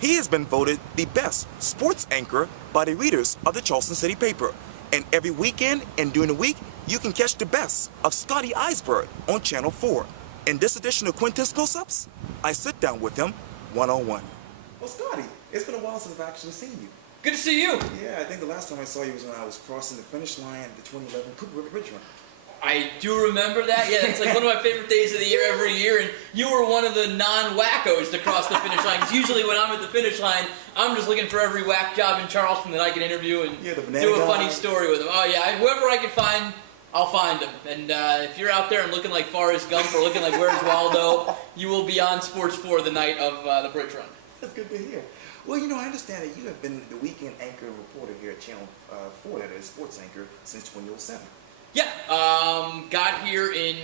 He has been voted the best sports anchor by the readers of the Charleston City Paper. And every weekend and during the week, you can catch the best of Scott Eisberg on Channel 4. In this edition of Quintin's Close-Ups, I sit down with him one-on-one. Well, Scotty, it's been a while since I've actually seen you. Good to see you. Yeah, I think the last time I saw you was when I was crossing the finish line at the 2011 Cook River Bridge Run. I do remember that. Yeah, it's like one of my favorite days of the year every year, and you were one of the non-wackos to cross the finish line. Because usually when I'm at the finish line, I'm just looking for every whack job in Charleston that I can interview and do a funny story with them. Oh yeah, whoever I can find, I'll find them. And if you're out there and looking like Forrest Gump or looking like Where's Waldo, you will be on Sports 4 the night of the bridge run. That's good to hear. Well, you know, I understand that you have been the weekend anchor and reporter here at Channel 4, that is, sports anchor, since 2007. Yeah, got here in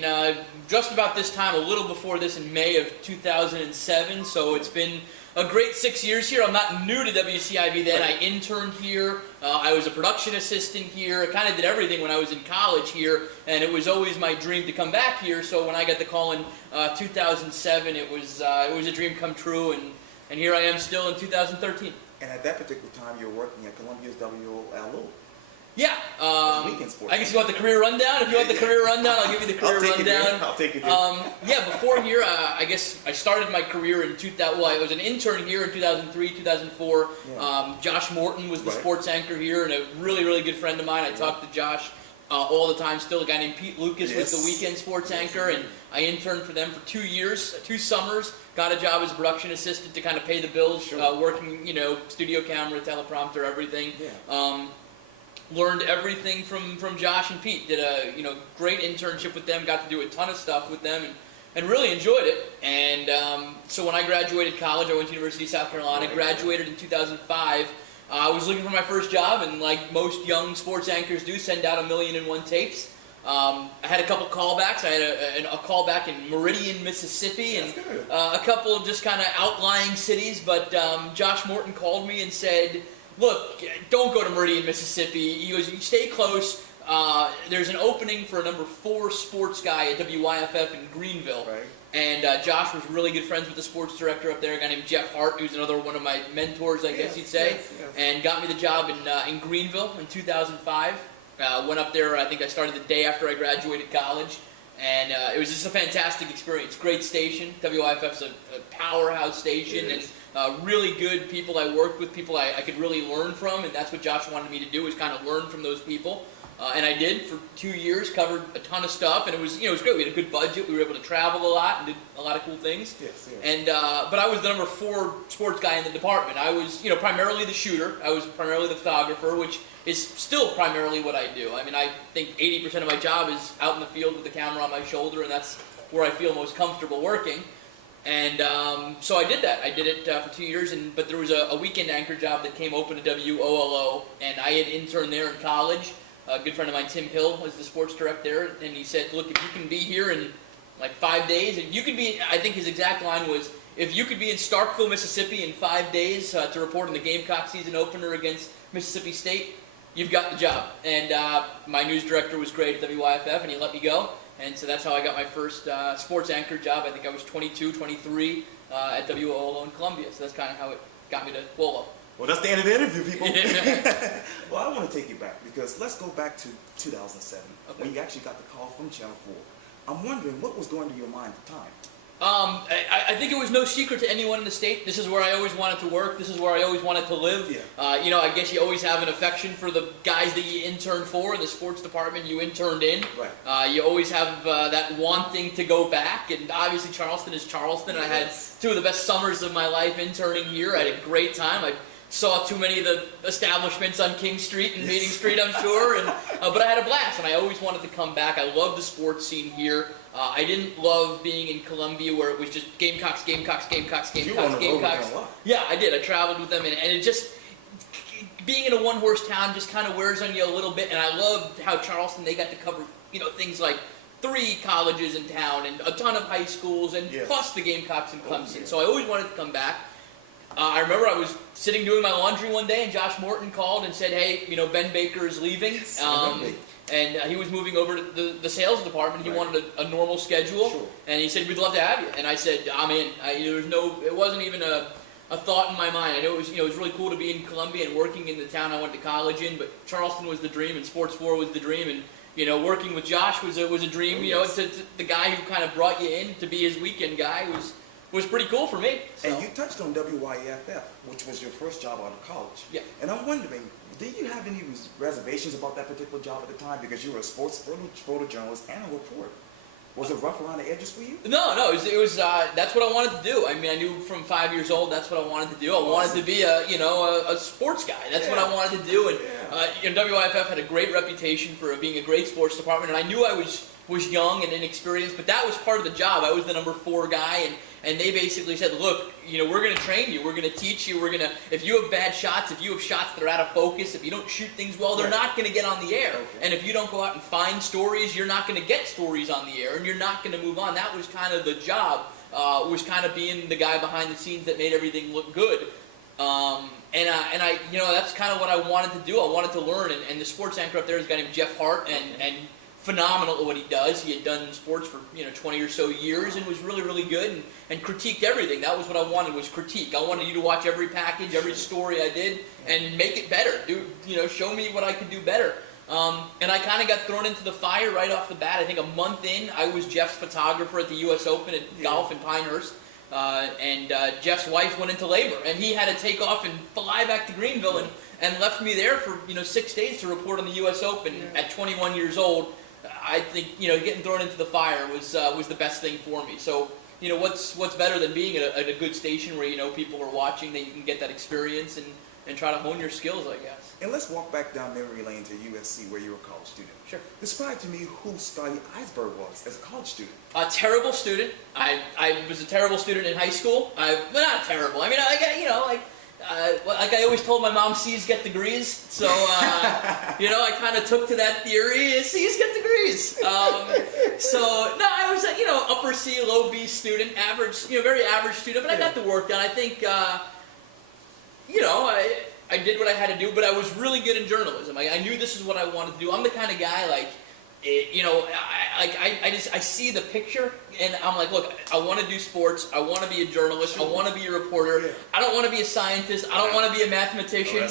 just about this time, a little before this, in May of 2007, so it's been a great 6 years here. I'm not new to WCIV then. I interned here, I was a production assistant here, I kind of did everything when I was in college here, and it was always my dream to come back here, so when I got the call in 2007, it was a dream come true, and here I am still in 2013. And at that particular time, you were working at Columbia's WOLO. Yeah, I guess you want the career rundown? If you want the career rundown, I'll give you the career rundown. I'll take it. Yeah, before here, I guess I started my career in 2000. Well, I was an intern here in 2003, 2004. Yeah. Josh Morton was the sports anchor here, and a really, really good friend of mine. I talked to Josh all the time. Still, a guy named Pete Lucas was the weekend sports anchor, and I interned for them for 2 years, 2 summers. Got a job as a production assistant to kind of pay the bills, working, studio camera, teleprompter, everything. Yeah. Learned everything from Josh and Pete. Did a great internship with them. Got to do a ton of stuff with them, and really enjoyed it. And so when I graduated college, I went to University of South Carolina. Graduated in 2005. I was looking for my first job, and like most young sports anchors do, send out 1,000,001 tapes. I had a couple callbacks. I had a callback in Meridian, Mississippi, and a couple of just kind of outlying cities. But Josh Morton called me and said, "Look, don't go to Meridian, Mississippi." He goes, "You stay close. There's an opening for a number 4 sports guy at WYFF in Greenville." Right. And Josh was really good friends with the sports director up there, a guy named Jeff Hart, who's another one of my mentors, I guess you'd say, and got me the job in Greenville in 2005. Went up there, I think I started the day after I graduated college, and it was just a fantastic experience. Great station. WYFF's a powerhouse station, and really good people I worked with, people I could really learn from, and that's what Josh wanted me to do, was kind of learn from those people. And I did for 2 years, covered a ton of stuff, and it was great. We had a good budget. We were able to travel a lot and did a lot of cool things. Yes. And but I was the number 4 sports guy in the department. I was primarily the shooter. I was primarily the photographer, which is still primarily what I do. I mean, I think 80% of my job is out in the field with the camera on my shoulder, and that's where I feel most comfortable working. And so I did that. I did it for 2 years, but there was a weekend anchor job that came open at WOLO, and I had interned there in college. A good friend of mine, Tim Hill, was the sports director there, and he said, "Look, if you can be here in like 5 days, and you could be," I think his exact line was, "If you could be in Starkville, Mississippi in 5 days to report on the Gamecock season opener against Mississippi State, you've got the job." And my news director was great at WYFF, and he let me go. And so that's how I got my first sports anchor job. I think I was 22, 23 at WOLO in Columbia. So that's kind of how it got me to WOLO. Well, that's the end of the interview, people. Well, I want to take you back, because let's go back to 2007, when you actually got the call from Channel 4. I'm wondering, what was going through your mind at the time? I think it was no secret to anyone in the state. This is where I always wanted to work. This is where I always wanted to live. Yeah. I guess you always have an affection for the guys that you interned for in the sports department you interned in. Right. You always have that wanting to go back, and obviously Charleston is Charleston. Yes. I had 2 of the best summers of my life interning here. I had a great time. I saw too many of the establishments on King Street and Meeting Street, I'm sure, but I had a blast, and I always wanted to come back. I love the sports scene here. I didn't love being in Columbia, where it was just Gamecocks, Gamecocks, Gamecocks, Gamecocks, Gamecocks. Yeah, I did. I traveled with them, and it just, being in a one-horse town just kind of wears on you a little bit, and I loved how Charleston, they got to cover, things like 3 colleges in town, and a ton of high schools, and plus the Gamecocks and Clemson. So I always wanted to come back. I remember I was sitting doing my laundry one day, and Josh Morton called and said, "Hey, Ben Baker is leaving." And he was moving over to the sales department. He wanted a normal schedule, and he said, "We'd love to have you." And I said, "I'm in." It wasn't even a thought in my mind. I know it was, it was really cool to be in Columbia and working in the town I went to college in, but Charleston was the dream and Sports 4 was the dream, and working with Josh was a dream. The guy who kind of brought you in to be his weekend guy was pretty cool for me. So. And you touched on WYFF, which was your first job out of college. Yeah. And I'm wondering, did you have any reservations about that particular job at the time, because you were a sports photojournalist and a reporter? Was it rough around the edges for you? No, it was that's what I wanted to do. I mean, I knew from 5 years old that's what I wanted to do. I wanted to be a sports guy. That's what I wanted to do. And WYFF had a great reputation for being a great sports department, and I knew I was young and inexperienced, but that was part of the job. I was the number 4 guy, and they basically said, look, we're going to train you, we're going to teach you, if you have bad shots, if you have shots that are out of focus, if you don't shoot things well, they're not going to get on the air. Okay. And if you don't go out and find stories, you're not going to get stories on the air, and you're not going to move on. That was kind of the job, was kind of being the guy behind the scenes that made everything look good. And I that's kind of what I wanted to do. I wanted to learn, and the sports anchor up there is a guy named Jeff Hart, and phenomenal at what he does. He had done sports for 20 or so years and was really, really good and critiqued everything. That was what I wanted, was critique. I wanted you to watch every package, every story I did, and make it better. Show me what I could do better. And I kind of got thrown into the fire right off the bat. I think a month in, I was Jeff's photographer at the U.S. Open at golf in Pinehurst. And Jeff's wife went into labor, and he had to take off and fly back to Greenville and left me there for 6 days to report on the U.S. Open at 21 years old. I think getting thrown into the fire was the best thing for me. So what's better than being at a good station where people are watching, that you can get that experience and try to hone your skills, I guess. And let's walk back down memory lane to USC, where you were a college student. Sure. Describe to me who Scott Eisberg was as a college student. A terrible student. I was a terrible student in high school. Well, not terrible. I mean, like I always told my mom, C's get degrees. So, I kind of took to that theory. C's get degrees. I was upper C, low B student, average, very average student. But I got the work done. I think, I did what I had to do. But I was really good in journalism. I knew this is what I wanted to do. I'm the kind of guy I see the picture, and I'm like, look, I want to do sports. I want to be a journalist. I want to be a reporter. Yeah. I don't want to be a scientist. I don't want to be a mathematician.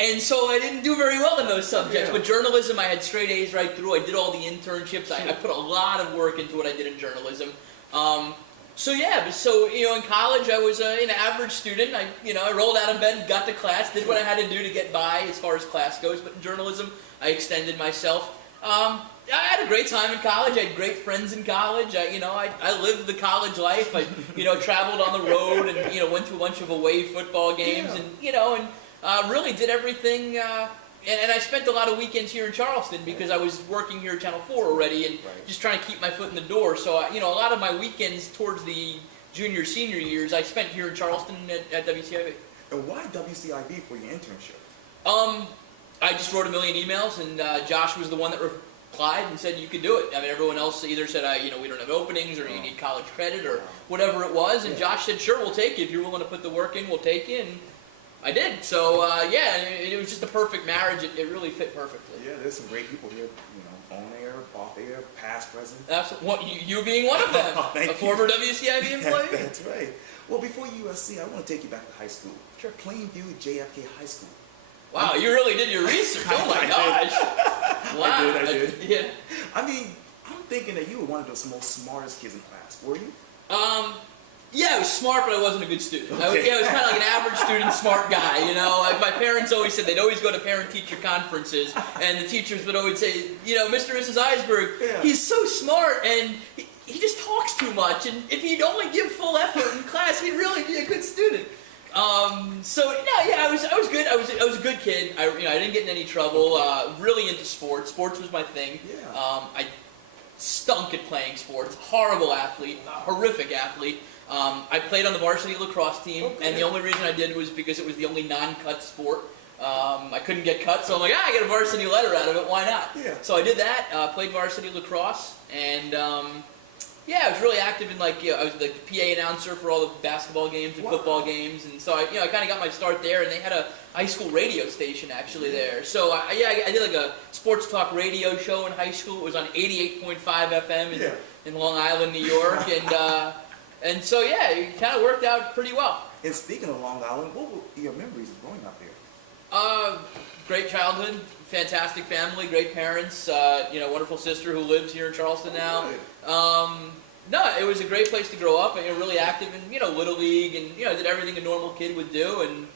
And so I didn't do very well in those subjects. Yeah. But journalism, I had straight A's right through. I did all the internships. I put a lot of work into what I did in journalism. In college I was an average student. I rolled out of bed, got to class, did what I had to do to get by as far as class goes. But in journalism, I extended myself. I had a great time in college. I had great friends in college. I lived the college life. I traveled on the road and went to a bunch of away football games and really did everything. And I spent a lot of weekends here in Charleston because I was working here at Channel 4 already and just trying to keep my foot in the door. So a lot of my weekends towards the junior senior years I spent here in Charleston at WCIV. And why WCIV for your internship? I just wrote a million emails, and Josh was the one that replied and said you could do it. I mean, everyone else either said, we don't have openings, or you need college credit, or whatever it was. And Josh said, sure, we'll take you. If you're willing to put the work in, we'll take you. And I did. So, it was just a perfect marriage. It really fit perfectly. Yeah, there's some great people here, on air, off air, past, present. Absolutely. You being one of them. A former WCIV employee. That's right. Well, before USC, I want to take you back to high school. Sure. Plainview JFK High School. Wow, you really did your research. Oh my gosh. Wow. I did. Yeah. I mean, I'm thinking that you were one of the most smartest kids in class. Were you? Yeah, I was smart, but I wasn't a good student. Okay. I was kind of like an average student, smart guy, Like my parents always said they'd always go to parent-teacher conferences, and the teachers would always say, Mr. and Mrs. Eisberg, he's so smart, and he just talks too much, and if he'd only give full effort in class, he'd really be a good student. I was good. I was a good kid. I didn't get in any trouble. Really into sports. Sports was my thing. Yeah. I stunk at playing sports. Horrible athlete. Horrific athlete. I played on the varsity lacrosse team, and the only reason I did was because it was the only non-cut sport. I couldn't get cut, so I'm like, I get a varsity letter out of it. Why not? Yeah. So I did that. Played varsity lacrosse, and I was really active in I was the PA announcer for all the basketball games and football games, and so I kind of got my start there. And they had a high school radio station actually there. So I did a sports talk radio show in high school. It was on 88.5 FM in Long Island, New York, and so it kind of worked out pretty well. And speaking of Long Island, what were your memories of growing up here? Great childhood, fantastic family, great parents, wonderful sister who lives here in Charleston now. No, it was a great place to grow up, and really active in, Little League, and, did everything a normal kid would do, and,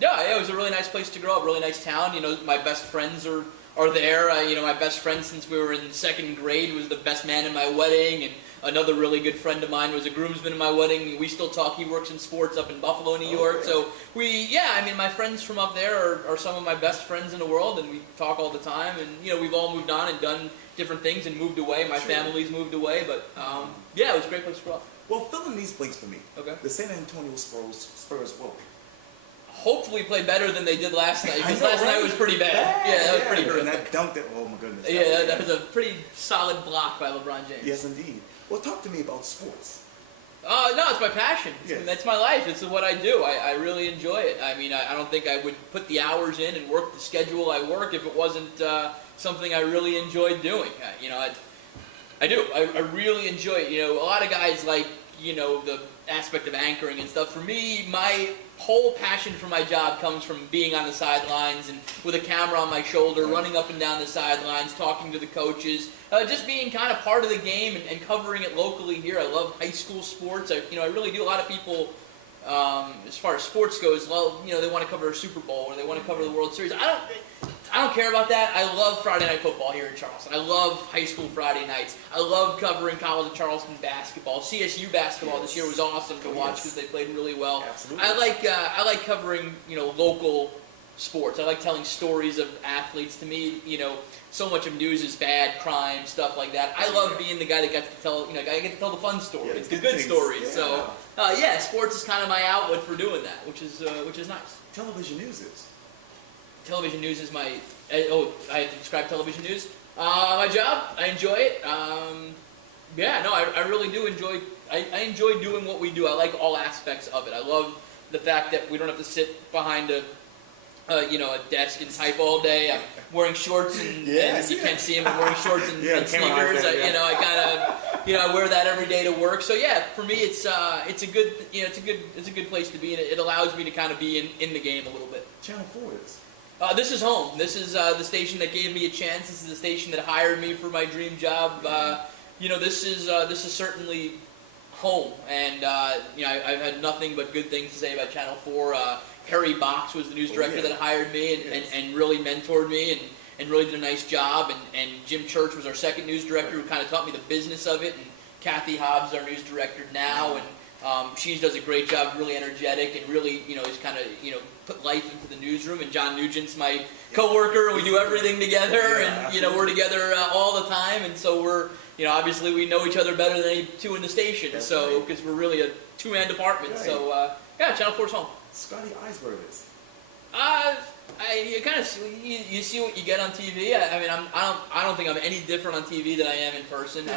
yeah, it was a really nice place to grow up, really nice town. My best friends are there. My best friend since we were in 2nd grade was the best man in my wedding, and another really good friend of mine was a groomsman in my wedding. We still talk. He works in sports up in Buffalo, New York. So my friends from up there are some of my best friends in the world, and we talk all the time. And we've all moved on and done different things and moved away. My family's moved away, but it was a great place to grow up. Well, fill in these blanks for me. Okay. The San Antonio Spurs will hopefully play better than they did last night, because last night was pretty bad. Yeah, that was pretty horrific. And that dunked it. Oh my goodness. Yeah, that was a pretty solid block by LeBron James. Yes, indeed. Well, talk to me about sports. No, it's my passion. Yes. That's my life. It's what I do. I really enjoy it. I mean, I don't think I would put the hours in and work the schedule I work if it wasn't something I really enjoyed doing. I do. I really enjoy it. A lot of guys like, the aspect of anchoring and stuff. For me, my whole passion for my job comes from being on the sidelines and with a camera on my shoulder, running up and down the sidelines, talking to the coaches, just being kind of part of the game and covering it locally here. I love high school sports. I really do. A lot of people, as far as sports goes, they want to cover a Super Bowl or they want to cover the World Series. I don't care about that. I love Friday Night Football here in Charleston. I love high school Friday nights. I love covering College of Charleston basketball. CSU basketball this year was awesome to watch because they played really well. Absolutely. I like covering local sports. I like telling stories of athletes. To me, so much of news is bad, crime, stuff like that. I love being the guy that gets to tell I get to tell the fun stories, the good stories. So sports is kind of my outlet for doing that, which is nice. Television news is. Television news is my, I have to describe television news. My job, I enjoy it. I really do enjoy, I enjoy doing what we do. I like all aspects of it. I love the fact that we don't have to sit behind a desk and type all day. I'm wearing shorts and you can't see him, I'm wearing shorts and sneakers. I wear that every day to work. So for me it's a good place to be, and it allows me to kind of be in the game a little bit. Channel 4 is. This is home. This is the station that gave me a chance. This is the station that hired me for my dream job. This is certainly home, and I've had nothing but good things to say about Channel 4. Harry Box was the news director that hired me and really mentored me and really did a nice job. And Jim Church was our second news director who kind of taught me the business of it. And Kathy Hobbs is our news director now, and she does a great job, really energetic, and really is kind of put life into the newsroom. And John Nugent's my coworker, and we do everything together, and we're together all the time. And so we're obviously we know each other better than any two in the station. Because we're really a two-man department. Right. So Channel 4's home. Scotty Eisberg is. You see what you get on TV. I don't think I'm any different on TV than I am in person.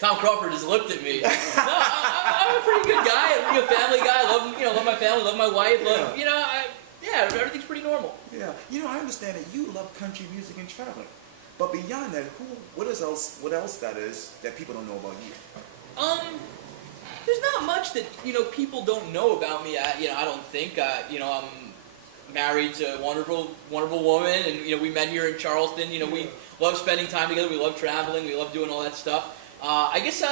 Tom Crawford has looked at me. No, I'm a pretty good guy. I'm a family guy. I love my family, love my wife. Everything's pretty normal. Yeah, I understand that you love country music and traveling, but beyond that, what else that is that people don't know about you? There's not much that people don't know about me. I don't think. I'm married to a wonderful woman, and we met here in Charleston. We love spending time together. We love traveling. We love doing all that stuff. I guess the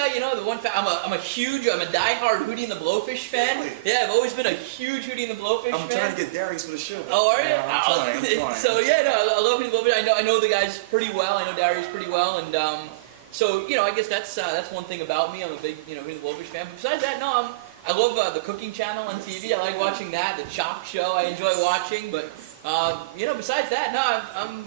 one I'm a diehard Hootie and the Blowfish fan. Really? Yeah, I've always been a huge Hootie and the Blowfish fan. I'm trying to get Darius for the show. Oh, are you? Yeah, I'm trying. So I love Hootie and the Blowfish. I know the guys pretty well. I know Darius pretty well, and I guess that's one thing about me. I'm a big Hootie and the Blowfish fan. But besides that, I love the cooking channel on TV. I like watching that. The Chop Show I enjoy watching. But besides that, I'm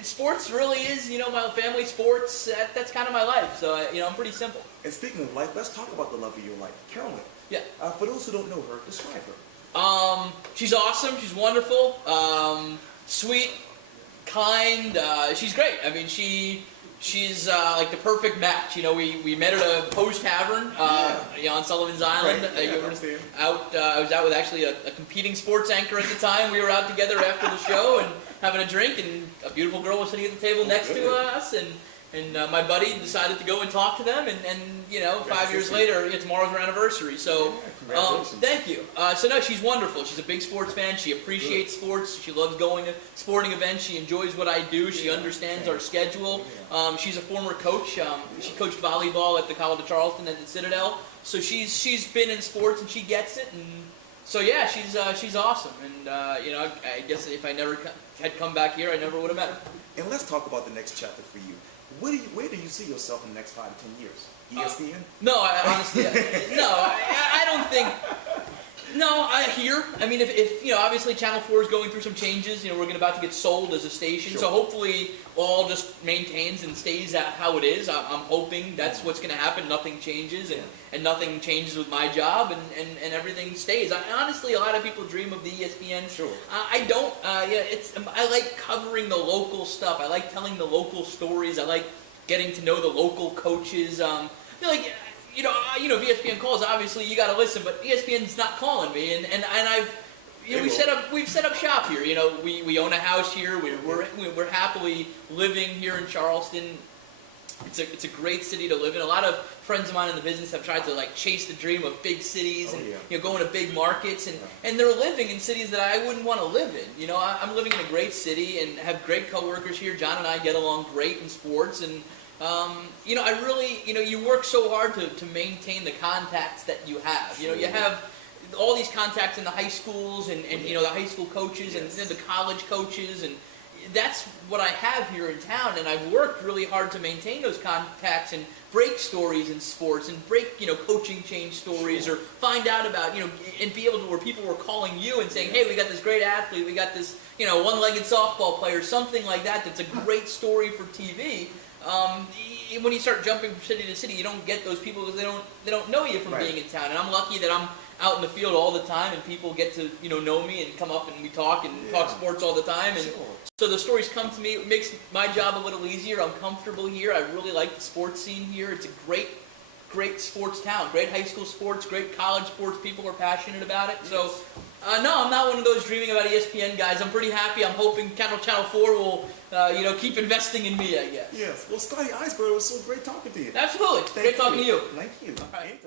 sports really is, my family sports, that's kind of my life. So, I'm pretty simple. And speaking of life, let's talk about the love of your life, Carolyn. Yeah. For those who don't know her, describe her. She's awesome. She's wonderful. Sweet, kind. She's great. I mean, she's like the perfect match. We met at a Post Tavern on Sullivan's Island. Right. I was out with actually a competing sports anchor at the time. We were out together after the show and having a drink, and a beautiful girl was sitting at the table next to us, and And my buddy decided to go and talk to them, and you know, 5 years later, tomorrow's our anniversary. So, thank you. So no, she's wonderful. She's a big sports fan. She appreciates sports. She loves going to sporting events. She enjoys what I do. She understands our schedule. She's a former coach. She coached volleyball at the College of Charleston at the Citadel. So she's been in sports and she gets it. And so yeah, she's awesome. And you know, I guess if I never had come back here, I never would have met her. And let's talk about the next chapter for you. Where do you see yourself in the next 5 to 10 years? ESPN? No, honestly, no, I don't think. No, here. I mean, if you know, obviously Channel 4 is going through some changes. You know, we're about to get sold as a station, so hopefully all just maintains and stays at how it is. I'm hoping that's what's going to happen. Nothing changes, and nothing changes with my job, and everything stays. Honestly, a lot of people dream of the ESPN. I don't. I like covering the local stuff. I like telling the local stories. I like getting to know the local coaches. I feel like. You know, if ESPN calls, obviously you got to listen. But ESPN's not calling me, and I've, you know, we've set up shop here. You know, we own a house here. We're happily living here in Charleston. It's a great city to live in. A lot of friends of mine in the business have tried to like chase the dream of big cities and you know, going to big markets, and they're living in cities that I wouldn't want to live in. You know, I'm living in a great city and have great coworkers here. John and I get along great in sports, and you know, I really, you know, you work so hard to maintain the contacts that you have. You know, you have all these contacts in the high schools and you know, the high school coaches and the college coaches, and that's what I have here in town, and I've worked really hard to maintain those contacts and break stories in sports and break, you know, coaching change stories or find out about, you know, and be able to, where people were calling you and saying, hey, we got this great athlete, we got this, you know, one-legged softball player, something like that that's a great story for TV. When you start jumping from city to city, you don't get those people because they don't know you from being in town. And I'm lucky that I'm out in the field all the time, and people get to, you know me and come up and we talk and talk sports all the time. And so the stories come to me. It makes my job a little easier. I'm comfortable here. I really like the sports scene here. It's a great sports town. Great high school sports, great college sports. People are passionate about it. So, no, I'm not one of those dreaming about ESPN guys. I'm pretty happy. I'm hoping Channel 4 will, you know, keep investing in me, I guess. Yes. Well, Scotty Eisberg, it was so great talking to you. Absolutely. Great talking to you. Thank you. All right.